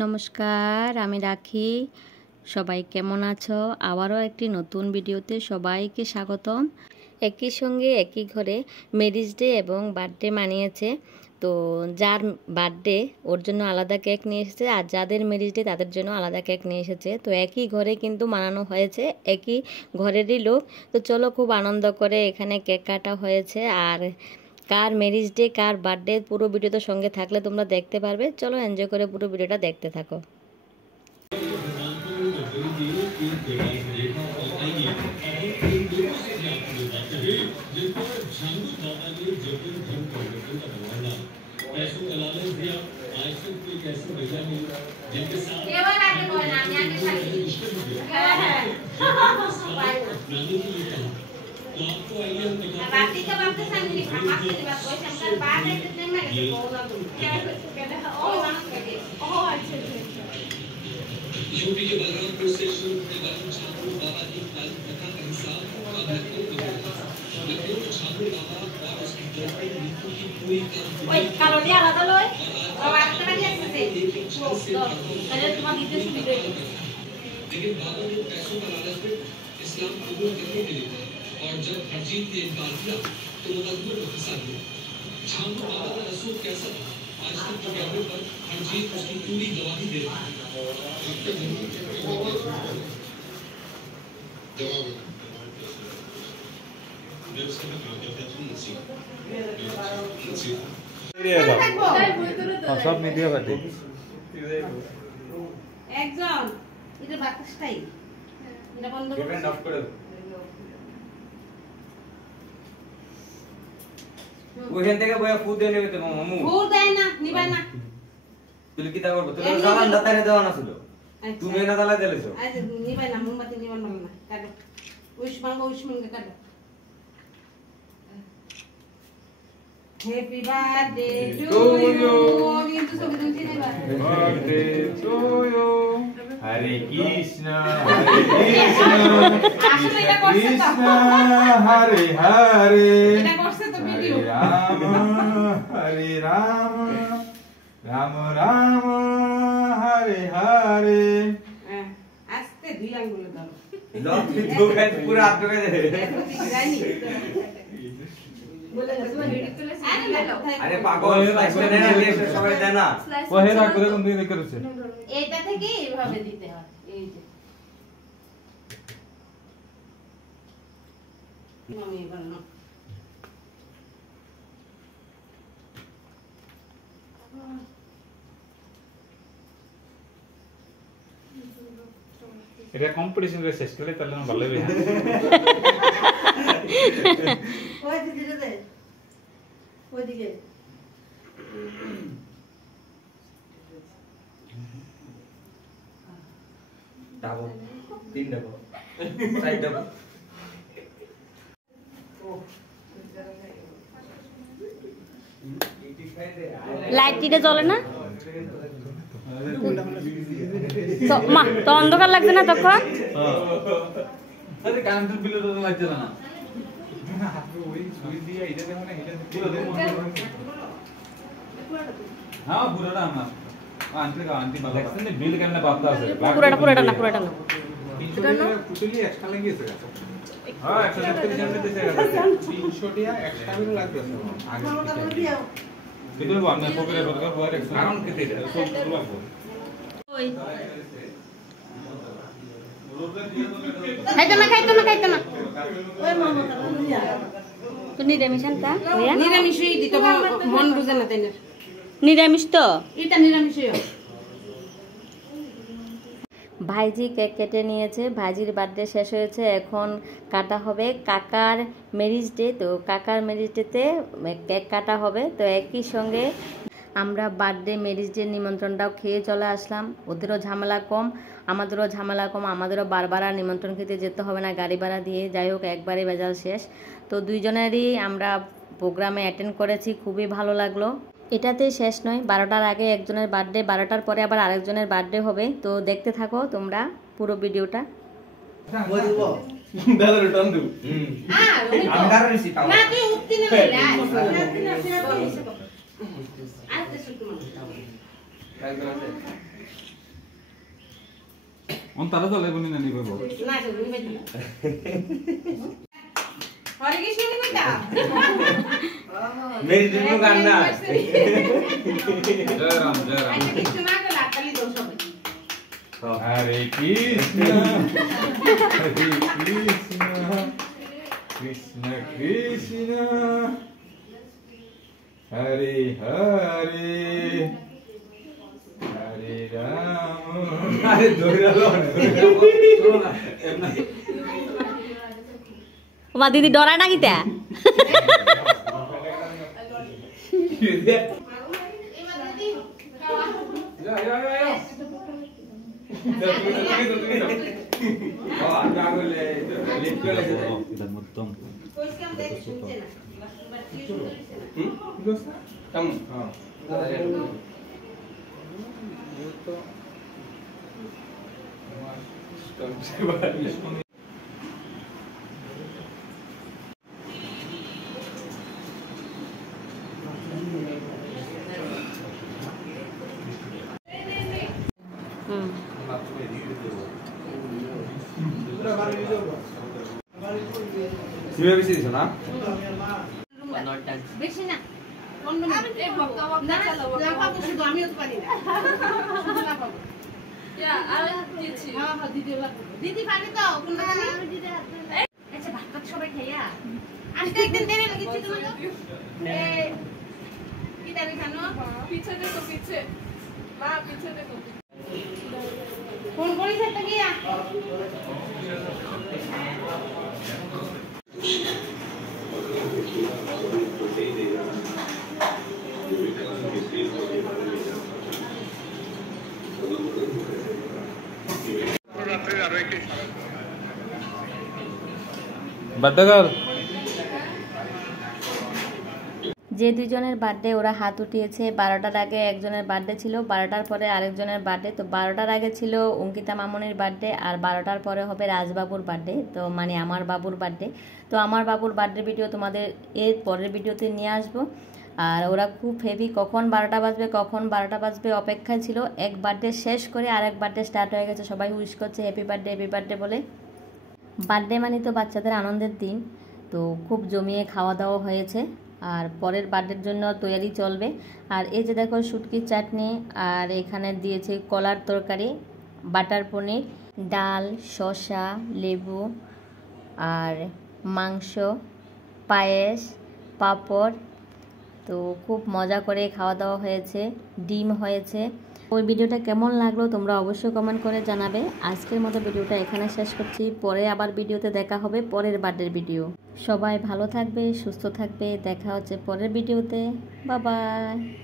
নমস্কার, আমি রাখি। সবাই কেমন আছো? আবারও একটি নতুন ভিডিওতে সবাইকে স্বাগতম। একই সঙ্গে একই ঘরে ম্যারেজ ডে এবং বার্থডে মানিয়েছে। তো যার বার্থডে ওর জন্য আলাদা কেক নিয়ে এসেছে, আর যাদের ম্যারেজ ডে তাদের জন্য আলাদা কেক নিয়ে এসেছে। তো একই ঘরে কিন্তু মানানো হয়েছে, একই ঘরেরই লোক। তো চলো, খুব আনন্দ করে এখানে কেক কাটা হয়েছে। আর কার ম্যারেজ ডে কার বার্থডে পুরো ভিডিওতে সঙ্গে থাকলে তোমরা দেখতে পারবে। চলো, এনজয় করে পুরো ভিডিওটা দেখতে থাকো। यूपी के बलरामपुर से शुरू होने वाली छात्र बाबा की काली कथा का हिस्सा अब लखनऊ में हो रहा है। लखनऊ में छात्र बाबा और उसकी गर्लफ्रेंड नीतू की पूरी लेकिन बाबा ने पैसों का लालच में इस्लाम कबूल करने के लिए और जब हरजीत ने इनकार किया तो मुकदमे में फंसा गया। छात्र बाबा का रसूल कैसा था, आज तक के कहने पर हरजीत उसकी पूरी गवाही दे रहा है। সব মিডিয়া বাদে একজন এটা বাতাসটাই এটা বন্ধ করে অফ করে ওখান থেকে বয়া ফুড দিয়ে নেবে তো মামু ফুল দেয় না নিবা না তুই কি তা করব তুই সালান দাতারে দেওয়া না ছিল তুমি না দালা দিলেছো আজ নিবা না মোমবাতি নিবা না কাটো উষ্মান কাটো হ্যাপি বার্থডে টু ইউ কিন্তু সব দিন নেবা বার্থডে টু ইউ হরে কৃষ্ণ আসলে এটা করছে তো হরে হরে এটা করছে তো ভিডিও রাম হরে রাম রাম রাম হরে হরে আস্তে দুই আঙ্গুলে ধরো লক্ষ্মী তো গায় পুরো হাত ঢুকে দে জানি বলে তোমার ভিডিও তুলে আরে পাগল স্লাইসটা দেনা দিয়েছে সবাই দেনা ও হেরা করে কোন দিকে করেছে এটা থেকে এইভাবে দিতে হয় এই যে মামি এবার না এটা কম্পিটিশন করে শেষ করলে তাহলে না ভালো হবে ওই দিকে দে ওইদিকে ডাবো তিন ডাবো চার ডাবো লাইটটিটা জ্বলে না তো মা, তো অন্ধকার লাগছে না তখন? আরে কারেন্টের বিল তো লাগছে না হ্যাঁ পুরোটা আমার আন্টি কা আন্টি ভালো দেখছেন বিল কেন পাতা আছে পুরাটা না 300 এক্সট্রা লাগিয়েছে হ্যাঁ 170 জন্য দিতে গেছে 300 টাকা এক্সট্রা বিল লাগবে আগে কিন্তু আমরা পকেটে দরকার পরে কারণ কি এটা সব লাগবে ওই খাইতো না ওই মামা তো নিরামিষটা হইয়া নিরামিষই দিতে মন বুঝে না তাই না নিরামিষ তো এটা নিরামিষই ভাইজি কেক কেটে নিয়েছে। ভাইজির বার্থডে শেষ হয়েছে, এখন কাটা হবে কাকার ম্যারেজ ডে। তো কাকার ম্যারেজ ডেতে কেক কাটা হবে। তো একই সঙ্গে আমরা বার্থডে ম্যারেজ ডে নিমন্ত্রণটাও খেয়ে চলে আসলাম। ওদেরও ঝামেলা কম, আমাদেরও ঝামেলা কম। আমাদেরও বারবার আর নিমন্ত্রণ খেতে যেতে হবে না গাড়ি ভাড়া দিয়ে। যাই হোক, একবারে ভেজাল শেষ। তো দুইজনেরই আমরা প্রোগ্রামে অ্যাটেন্ড করেছি, খুবই ভালো লাগলো। এটাতে শেষ নয়, 12টার আগে একজনের বার্থডে, 12টার পরে আবার আরেকজনের বার্থডে হবে। তো দেখতে থাকো তোমরা পুরো ভিডিওটা। দাদার টান দু আমি দাঁড়া রইছি তাও না তুই উঠতি না রে আজ অন্তারা চলে বনি না নিবে বল না তো তুমি বেটা হরে কৃষ্ণ নি বেটা মেরি দিনু গান না জয় রাম আচ্ছা কিছু না করে লাতালি দাও সবাই হরে কৃষ্ণ হরে কৃষ্ণ কৃষ্ণ কৃষ্ণ হরে হরে হরে রাম আরে দৌড়ালো চলো না এমনি মা দিদি ডরা না কিতা সিমে বেশি দিছো না বেশি না কোন এই বক্তা বক্তা চালাবো লাফাবো শুধু আমিও তো পারি না শুধু লাফাবো আর দিচ্ছি হ্যাঁ দিদি লাফাবো দিদি পারি তো কোনটা আমি দিদি হাত আচ্ছা ভাত সবাই খাইয়া আজকে একদিন দেরি লাগিছে তোমার এই কি দেরি খানো পিছে দেখো পিছে মা পিছে দেখো কোন করি সেটা গিয়া বার্থডে গার্ল যে দুজনের বার্থডে ওরা হাত উঠিয়েছে 12টার আগে একজনের বার্থডে ছিল 12টার পরে আরেকজনের বার্থডে তো 12টার আগে ছিল অঙ্কিতা মামনির বার্থডে আর 12টার পরে হবে রাজবাবুর বার্থডে তো মানে আমার বাবুর বার্থডে তো আমার বাবুর বার্থডে ভিডিও তোমাদের এর পরের ভিডিওতে নিয়ে আসবো আর ওরা খুব হেভি কখন 12টা বাজবে অপেক্ষায় ছিল এক বার্থডে শেষ করে আরেক বার্থডে স্টার্ট হয়ে গেছে সবাই উইশ করছে হ্যাপি বার্থডে বলে বার্থডে মানে তো বাচ্চাদের আনন্দের দিন তো খুব জমিয়ে খাওয়া দাওয়া হয়েছে আর পরের বার্থডের জন্য তৈরি চলবে আর এই যে দেখো শুটকির চাটনি আর এখানে দিয়েছে কলার তরকারি বাটার পনির ডাল শসা লেবু আর মাংস পায়েস পাঁপড় তো খুব মজা করে খাওয়া দাওয়া হয়েছে ডিম হয়েছে ওই ভিডিওটা কেমন লাগলো তোমরা অবশ্যই কমেন্ট করে জানাবে আজকের মতো ভিডিওটা এখানে শেষ করছি পরে আবার ভিডিওতে দেখা হবে পরের বার্থডের ভিডিও সবাই ভালো থাকবে সুস্থ থাকবে দেখা হচ্ছে পরের ভিডিওতে বাই বাই